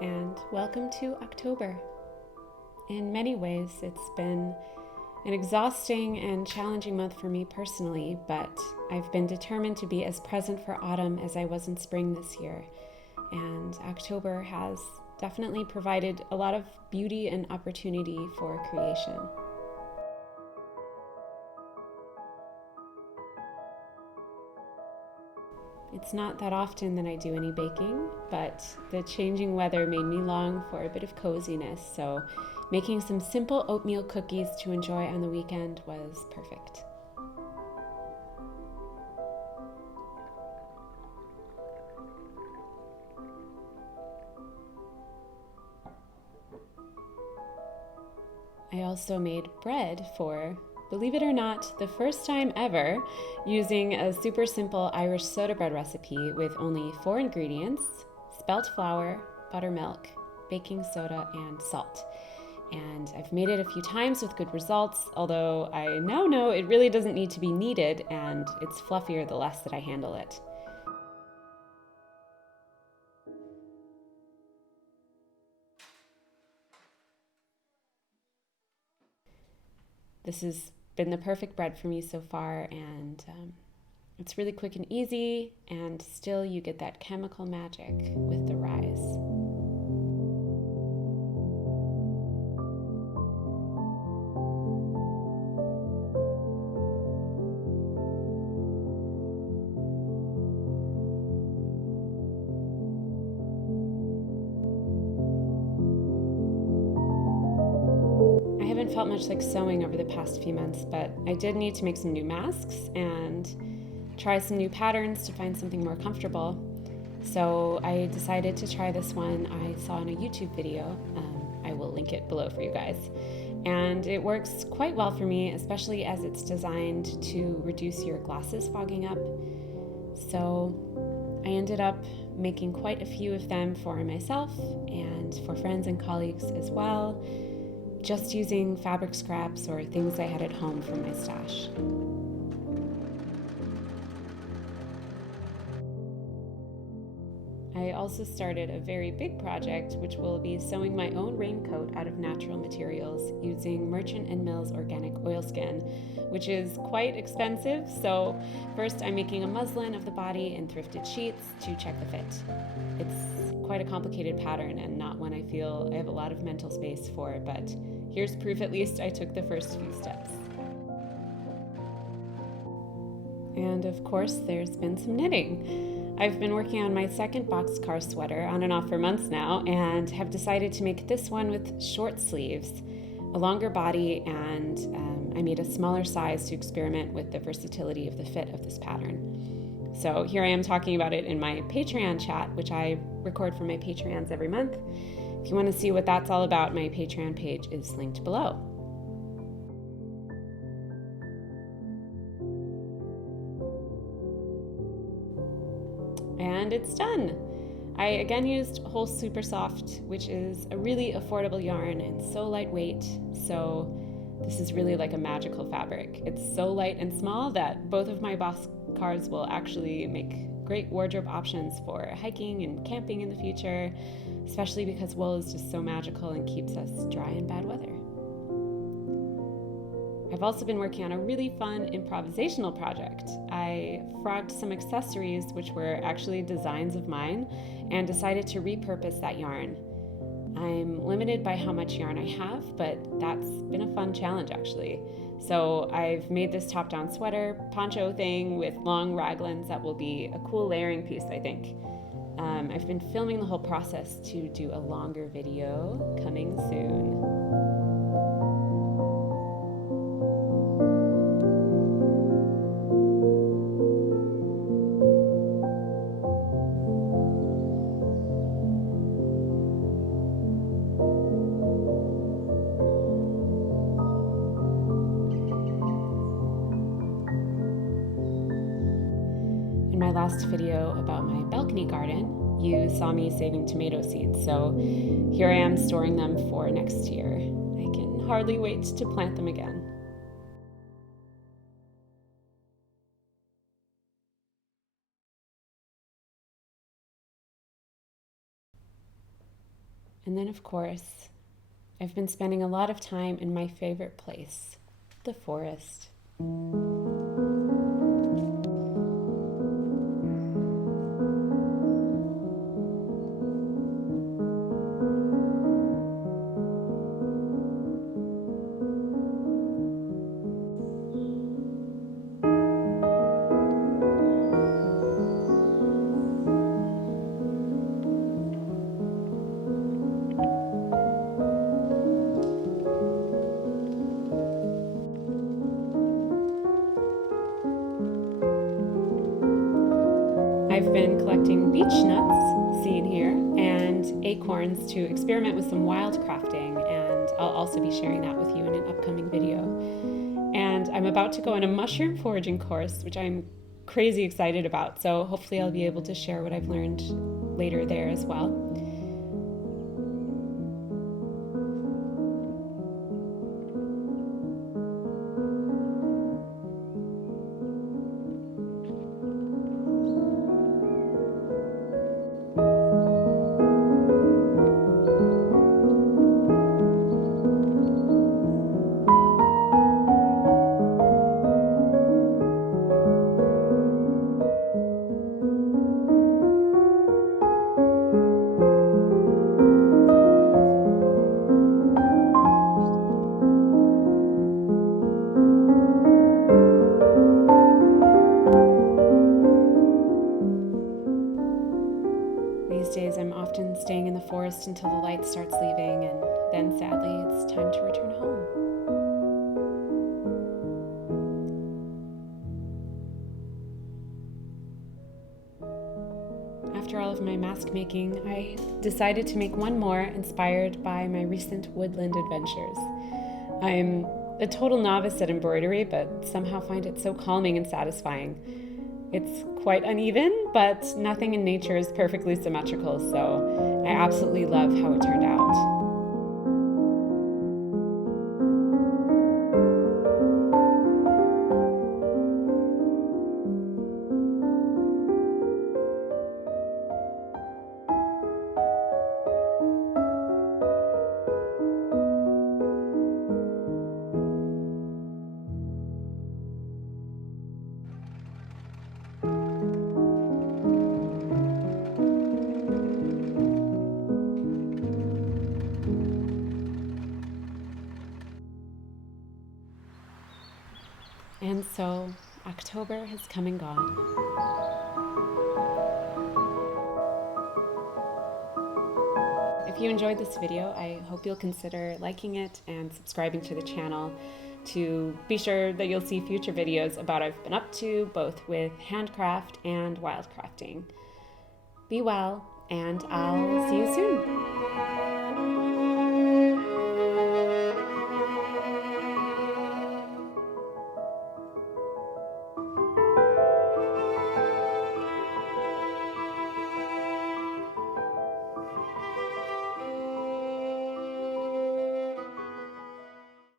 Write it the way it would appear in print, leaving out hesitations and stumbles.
and welcome to October. In many ways, it's been an exhausting and challenging month for me personally, but I've been determined to be as present for autumn as I was in spring this year, and October has definitely provided a lot of beauty and opportunity for creation. It's not that often that I do any baking, but the changing weather made me long for a bit of coziness, so making some simple oatmeal cookies to enjoy on the weekend was perfect. I also made bread for, believe it or not, the first time ever, using a super simple Irish soda bread recipe with only 4 ingredients: spelt flour, buttermilk, baking soda, and salt. And I've made it a few times with good results, although I now know it really doesn't need to be kneaded, and it's fluffier the less that I handle it. This has been the perfect bread for me so far, and it's really quick and easy, and still you get that chemical magic with the rise. I haven't felt much like sewing over the past few months, but I did need to make some new masks and try some new patterns to find something more comfortable. So I decided to try this one I saw in a YouTube video. I will link it below for you guys. And it works quite well for me, especially as it's designed to reduce your glasses fogging up. So I ended up making quite a few of them for myself and for friends and colleagues as well, just using fabric scraps or things I had at home from my stash. I also started a very big project, which will be sewing my own raincoat out of natural materials using Merchant & Mill's organic oilskin, which is quite expensive. So first I'm making a muslin of the body in thrifted sheets to check the fit. It's quite a complicated pattern and not one I feel I have a lot of mental space for, but here's proof at least I took the first few steps. And of course, there's been some knitting. I've been working on my second boxcar sweater on and off for months now, and have decided to make this one with short sleeves, a longer body, and I made a smaller size to experiment with the versatility of the fit of this pattern. So here I am talking about it in my Patreon chat, which I record for my Patreons every month. If you want to see what that's all about, my Patreon page is linked below. And it's done. I again used Whole Super Soft, which is a really affordable yarn and so lightweight. So this is really like a magical fabric. It's so light and small that both of my box cars will actually make great wardrobe options for hiking and camping in the future, especially because wool is just so magical and keeps us dry in bad weather. I've also been working on a really fun improvisational project. I frogged some accessories which were actually designs of mine and decided to repurpose that yarn. I'm limited by how much yarn I have, but that's been a fun challenge actually. So I've made this top-down sweater poncho thing with long raglans that will be a cool layering piece, I think. I've been filming the whole process to do a longer video coming soon. In my last video about my balcony garden, you saw me saving tomato seeds, so here I am storing them for next year. I can hardly wait to plant them again. And then, of course, I've been spending a lot of time in my favorite place, the forest. I've been collecting beech nuts, seen here, and acorns to experiment with some wild crafting, and I'll also be sharing that with you in an upcoming video. And I'm about to go on a mushroom foraging course, which I'm crazy excited about, so hopefully I'll be able to share what I've learned later there as well. These days I'm often staying in the forest until the light starts leaving, and then sadly it's time to return home. After all of my mask making, I decided to make one more inspired by my recent woodland adventures. I'm a total novice at embroidery, but somehow find it so calming and satisfying. It's quite uneven, but nothing in nature is perfectly symmetrical, so I absolutely love how it turned out. And so, October has come and gone. If you enjoyed this video, I hope you'll consider liking it and subscribing to the channel to be sure that you'll see future videos about what I've been up to, both with handcraft and wildcrafting. Be well, and I'll see you soon.